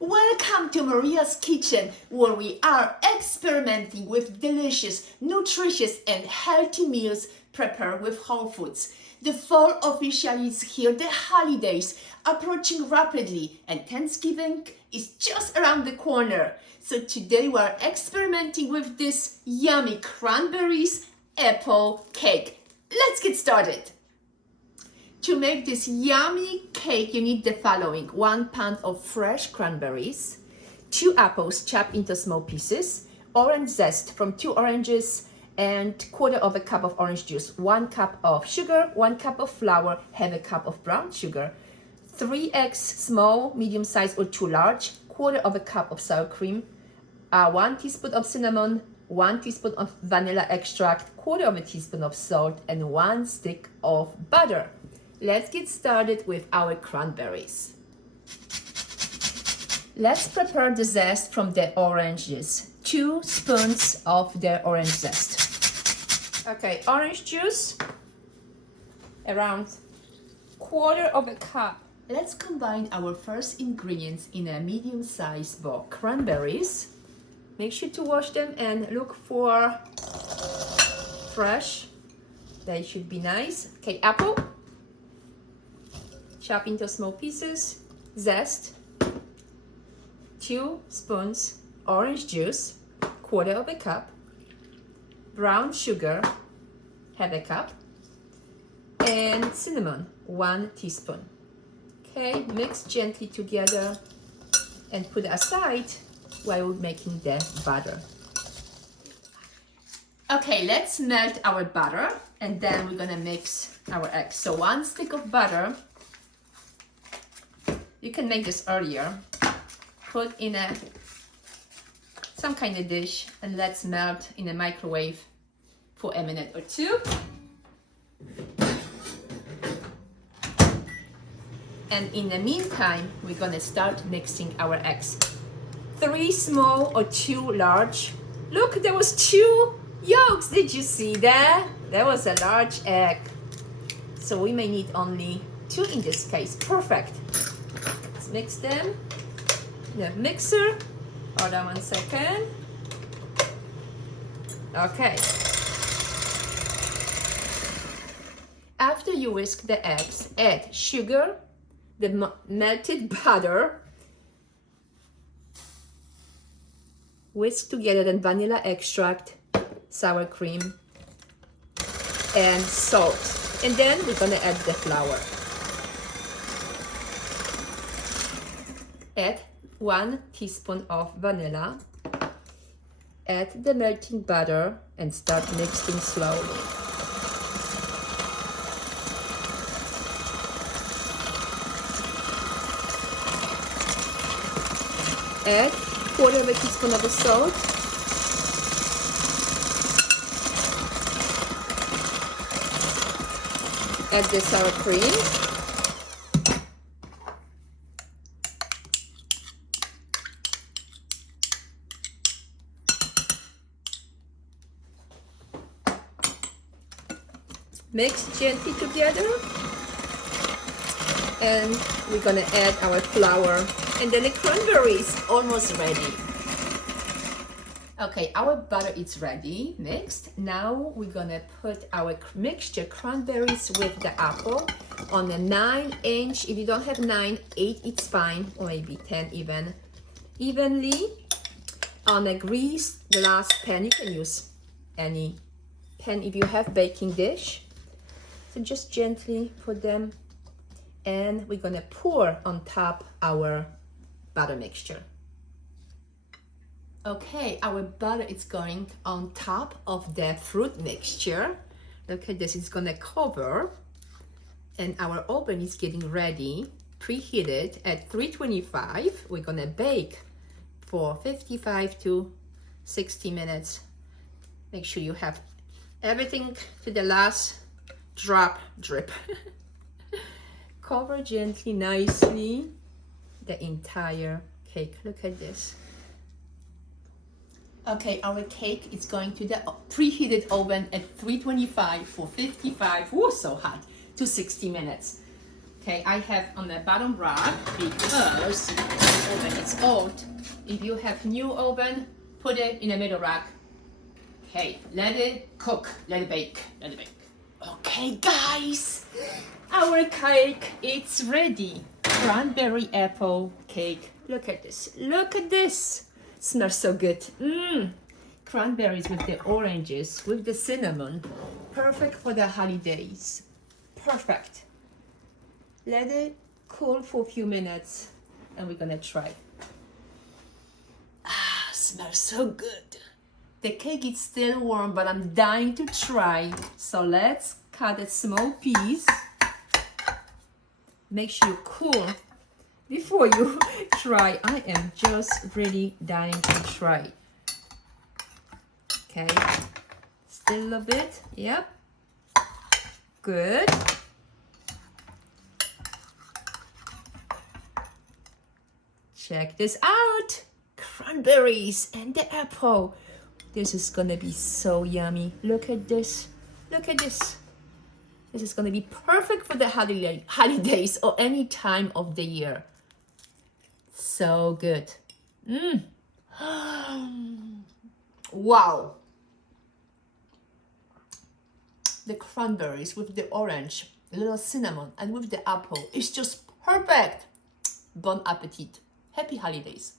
Welcome to Maria's Kitchen, where we are experimenting with delicious, nutritious, and healthy meals prepared with whole foods. The fall officially is here, the holidays approaching rapidly, and Thanksgiving is just around the corner. So today we are experimenting with this yummy cranberries apple cake. Let's get started. To make this yummy cake, you need the following: 1 pound of fresh cranberries, 2 apples chopped into small pieces, orange zest from 2 oranges, and 1/4 cup of orange juice, 1 cup of sugar, 1 cup of flour, 1/2 cup of brown sugar, 3 eggs, small, medium size or 2 large, 1/4 cup of sour cream, 1 teaspoon of cinnamon, 1 teaspoon of vanilla extract, 1/4 teaspoon of salt, and 1 stick of butter. Let's get started with our cranberries. Let's prepare the zest from the oranges. 2 spoons of the orange zest. Okay, orange juice, around 1/4 cup. Let's combine our first ingredients in a medium-sized bowl. Cranberries. Make sure to wash them and look for fresh. They should be nice. Okay, apple. Chop into small pieces. Zest, 2 spoons. Orange juice, 1/4 cup. Brown sugar, 1/2 cup. And cinnamon, 1 teaspoon. Okay, mix gently together and put aside while we're making the butter. Okay, let's melt our butter and then we're gonna mix our eggs. So 1 stick of butter. You can make this earlier. Put in some kind of dish and let's melt in a microwave for a minute or 2. And in the meantime, we're gonna start mixing our eggs. 3 small or 2 large. Look, there was 2 yolks. Did you see that? That was a large egg. So we may need only 2 in this case. Perfect. Mix them in a mixer. Hold on 1 second. Okay. After you whisk the eggs, add sugar, the melted butter, whisk together then vanilla extract, sour cream, and salt. And then we're gonna add the flour. Add 1 teaspoon of vanilla. Add the melting butter and start mixing slowly. Add 1/4 teaspoon of salt. Add the sour cream. Mix gently together and we're gonna add our flour and then the cranberries. Almost ready. Okay, our butter is ready, mixed. Now we're gonna put our mixture cranberries with the apple on a 9-inch. If you don't have 9, 8 it's fine, or maybe 10 even. Evenly on a greased glass pan. You can use any pan if you have baking dish. So just gently put them and we're gonna pour on top our butter mixture. Okay, our butter is going on top of the fruit mixture. Look at this, it's gonna cover. And our oven is getting ready, preheated at 325. We're gonna bake for 55 to 60 minutes. Make sure you have everything to the last drip. Cover gently, nicely the entire cake. Look at this. Okay, our cake is going to the preheated oven at 325 for 55, so hot, to 60 minutes. Okay, I have on the bottom rack because the oven is old. If you have new oven, put it in the middle rack. Okay, let it cook, let it bake, let it bake. Okay, guys, our cake it's ready. Cranberry apple cake. Look at this. Look at this. Smells so good. Cranberries with the oranges, with the cinnamon. Perfect for the holidays. Perfect. Let it cool for a few minutes and we're gonna try. Smells so good. The cake is still warm, but I'm dying to try. So let's cut a small piece. Make sure you cool before you try. I am just really dying to try. Okay, still a little bit. Yep. Good. Check this out. Cranberries and the apple. This is gonna be so yummy. Look at this. Look at this. This is gonna be perfect for the holidays or any time of the year. So good. Wow. The cranberries with the orange, a little cinnamon, and with the apple. It's just perfect. Bon appetit. Happy holidays.